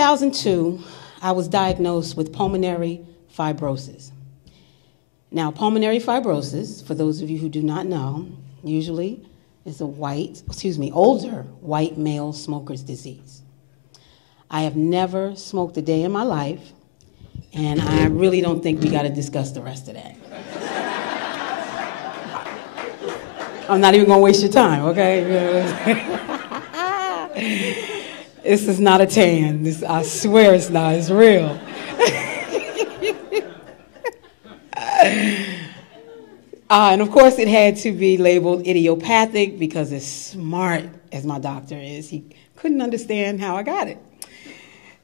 2002, I was diagnosed with pulmonary fibrosis. Now, pulmonary fibrosis, for those of you who do not know, usually is older white male smoker's disease. I have never smoked a day in my life, and I really don't think we got to discuss the rest of that. I'm not even going to waste your time, okay? This is not a tan. I swear it's not. It's real. And of course, it had to be labeled idiopathic because as smart as my doctor is, he couldn't understand how I got it.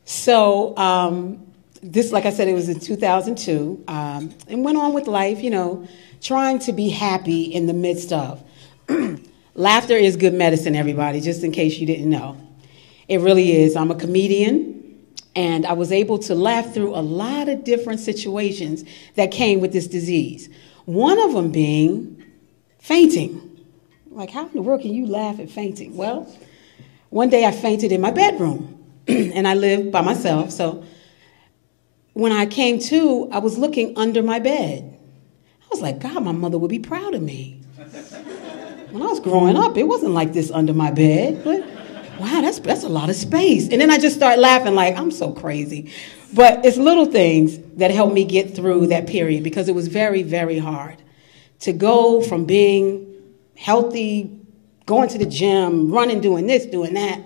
So this, like I said, it was in 2002, and went on with life, trying to be happy in the midst of. Laughter is good medicine, everybody, just in case you didn't know. It really is. I'm a comedian, and I was able to laugh through a lot of different situations that came with this disease. One of them being fainting. Like, how in the world can you laugh at fainting? Well, one day I fainted in my bedroom, and I lived by myself. So when I came to, I was looking under my bed. I was like, God, my mother would be proud of me. When I was growing up, it wasn't like this under my bed. But wow, that's a lot of space. And then I just start laughing like, I'm so crazy. But it's little things that helped me get through that period because it was very, very hard to go from being healthy, going to the gym, running, doing this, doing that,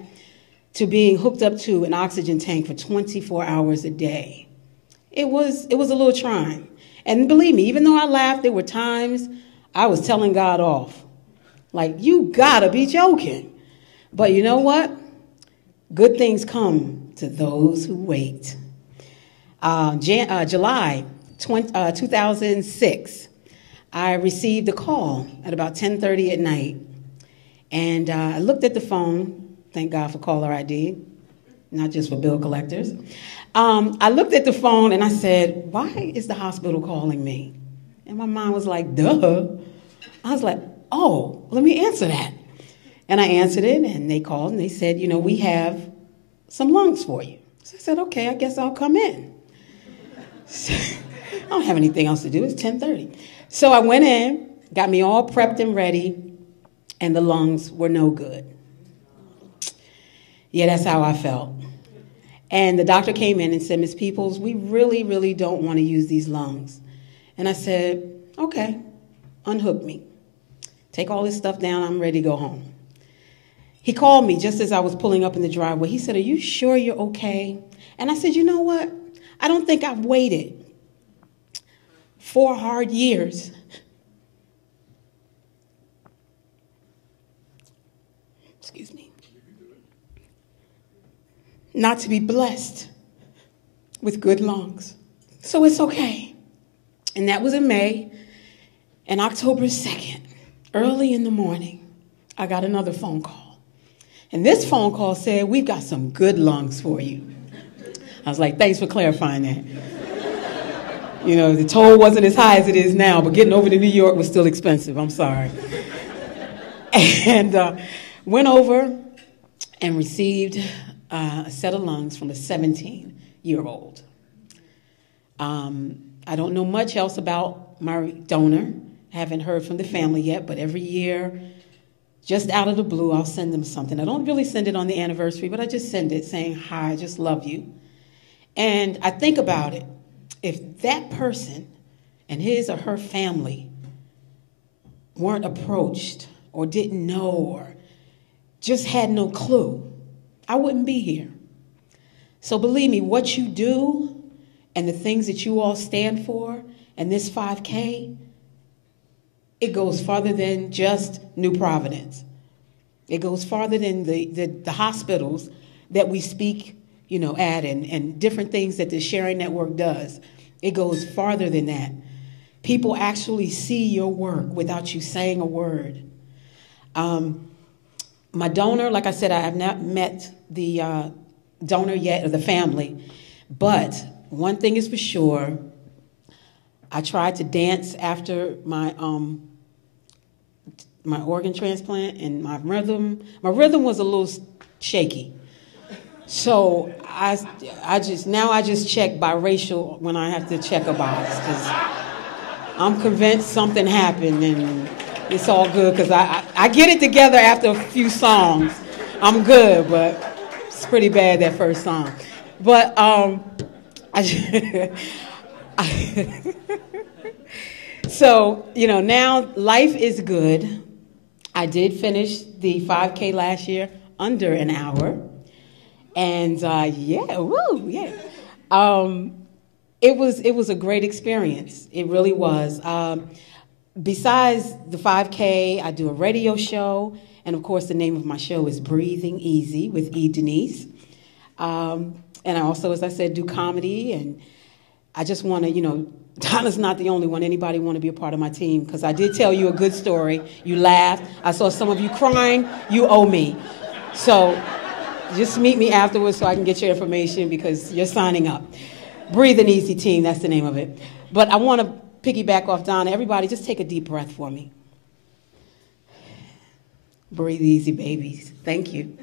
to being hooked up to an oxygen tank for 24 hours a day. It was a little trying. And believe me, even though I laughed, there were times I was telling God off. Like, you gotta be joking. But you know what? Good things come to those who wait. July 2006, I received a call at about 10:30 at night. And I looked at the phone. Thank God for caller ID, not just for bill collectors. I looked at the phone and I said, why is the hospital calling me? And my mind was like, duh. I was like, oh, let me answer that. And I answered it, and they called, and they said, we have some lungs for you. So I said, okay, I guess I'll come in. So, I don't have anything else to do. It's 10:30. So I went in, got me all prepped and ready, and the lungs were no good. Yeah, that's how I felt. And the doctor came in and said, Ms. Peoples, we really, really don't want to use these lungs. And I said, okay, unhook me. Take all this stuff down. I'm ready to go home. He called me just as I was pulling up in the driveway. He said, are you sure you're okay? And I said, you know what? I don't think I've waited 4 hard years not to be blessed with good lungs. So it's okay. And that was in May. And October 2nd, early in the morning, I got another phone call. And this phone call said, we've got some good lungs for you. I was like, thanks for clarifying that. The toll wasn't as high as it is now, but getting over to New York was still expensive. I'm sorry. And went over and received a set of lungs from a 17-year-old. I don't know much else about my donor. I haven't heard from the family yet, but every year, just out of the blue, I'll send them something. I don't really send it on the anniversary, but I just send it saying, hi, I just love you. And I think about it. If that person and his or her family weren't approached or didn't know or just had no clue, I wouldn't be here. So believe me, what you do and the things that you all stand for and this 5K, it goes farther than just New Providence. It goes farther than the hospitals that we speak, at and different things that the Sharing Network does. It goes farther than that. People actually see your work without you saying a word. My donor, like I said, I have not met the donor yet, or the family, but one thing is for sure, I tried to dance after my organ transplant, and my rhythm was a little shaky. So I just check biracial when I have to check a box because I'm convinced something happened and it's all good because I get it together after a few songs. I'm good, but it's pretty bad that first song. But so now life is good. I did finish the 5K last year under an hour. And it was a great experience. It really was. Besides the 5K, I do a radio show, and of course, the name of my show is Breathin Ezy with Denise. And I also, as I said, do comedy, and I just want to, Donna's not the only one. Anybody want to be a part of my team? Because I did tell you a good story. You laughed. I saw some of you crying. You owe me. So just meet me afterwards so I can get your information because you're signing up. Breathin Ezy team, that's the name of it. But I want to piggyback off Donna. Everybody, just take a deep breath for me. Breathe easy, babies. Thank you.